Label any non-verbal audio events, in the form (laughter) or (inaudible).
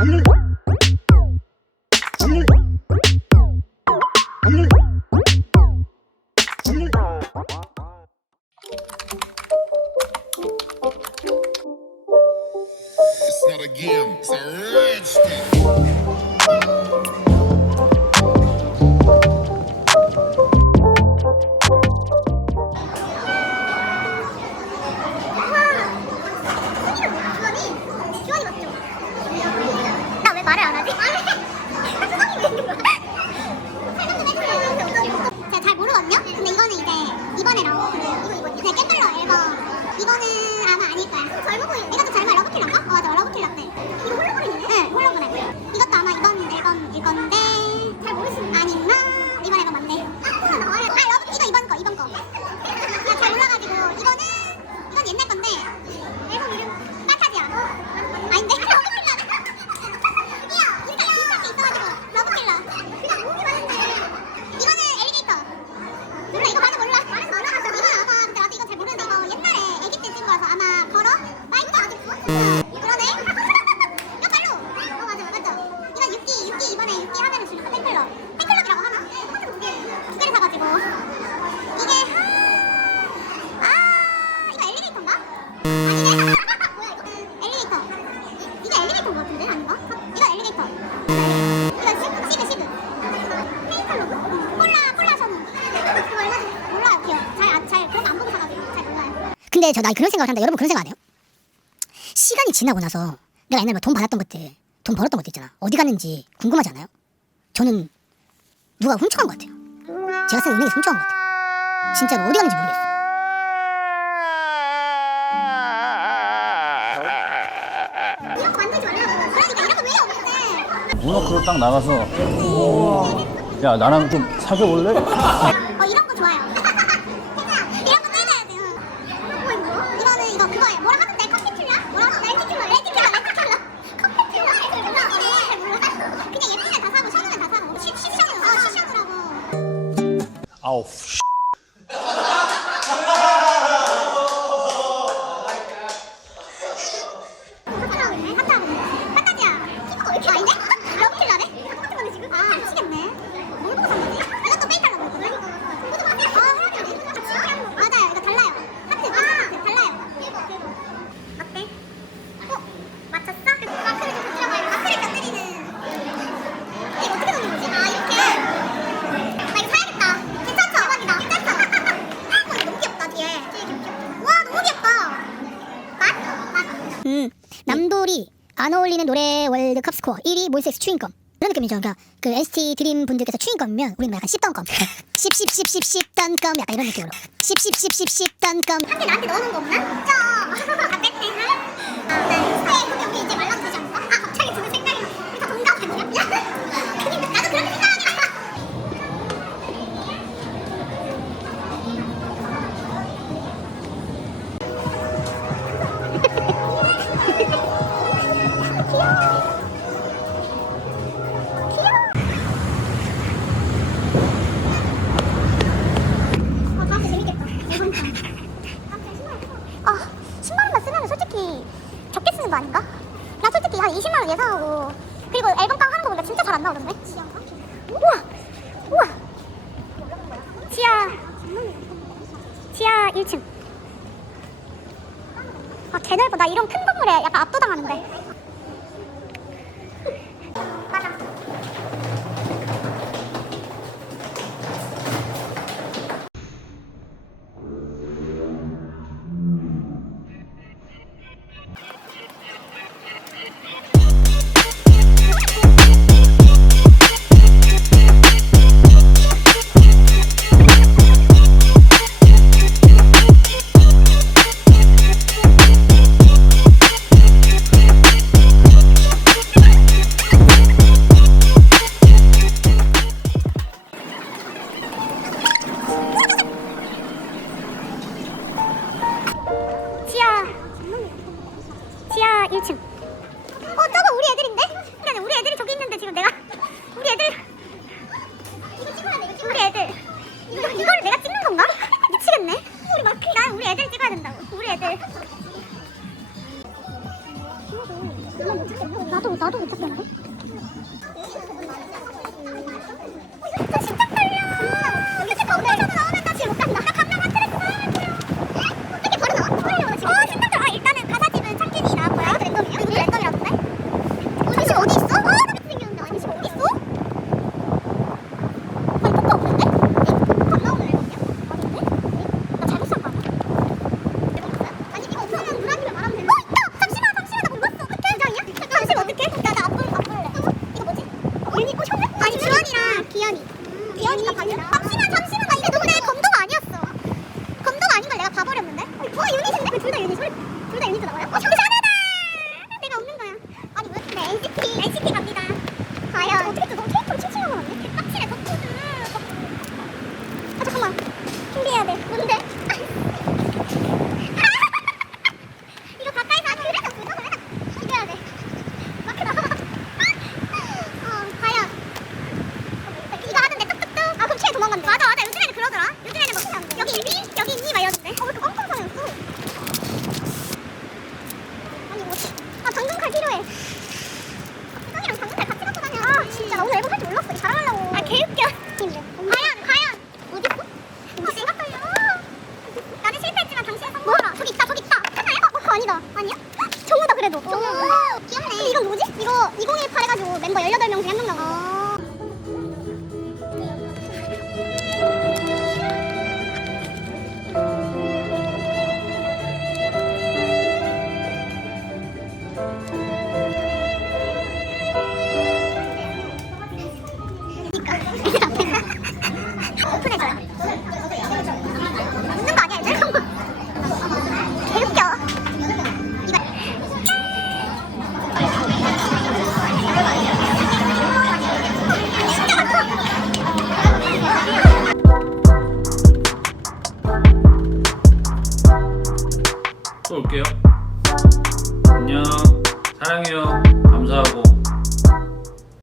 It's not a game, it's a 이번에 나온 뭐 이거 이거 네 깻돌러 앨범 이거는 아마 아닐 거야. 젊어 보이. 내가 더 젊어 러브킬러인가? 어 맞아 러브킬러 때. 이거 홀로그램이네. 응 홀로그램. 근데 저 나 그런 생각을 한다. 여러분 그런 생각 안 해요? 시간이 지나고 나서 내가 옛날에 돈 받았던 것들, 돈 벌었던 것들 있잖아. 어디 갔는지 궁금하지 않아요? 저는 누가 훔쳐간 것 같아요. 제가 쓴 은행에서 훔쳐간 것 같아요. 진짜로 어디 갔는지 모르겠어. 문어크로 딱 나가서 야 나랑 좀 사귀어 볼래? auf. 아, 이게? 음. 남돌이 안 어울리는 노래 월드컵 스코어 1위 몰색스 추인검 이런 느낌이죠. 그러니까 그 NCT 드림 분들께서 추인검면 우리는 약간 씹던검, 씹씹씹씹씹 단검 약간 이런 느낌으로 씹씹씹씹씹 단검. 한 개 나한테 넣어놓은 거 없나? 저. 1층. 아, 개넓어. 나 이런 큰 건물에 약간 압도당하는데. 나도 나도 못했었는데 아니 둘다 유닛도 나와요? 어 정찬하다! 내가 없는 거야. 아니 왜? 근데 NCT NCT 갑니다. 과연 아, 어떻게 또너 캐릭터 칭칭하고 왔네? 대박치네 덕후들 아 잠깐만. 준비해야 돼. 뭔데? 아! (laughs) (laughs) 어, 아, 맞아 맞아. 요즘에는 그러더라. 요즘에는 막 여기 있니? 여기 있니? 막 이러던데. 어, 어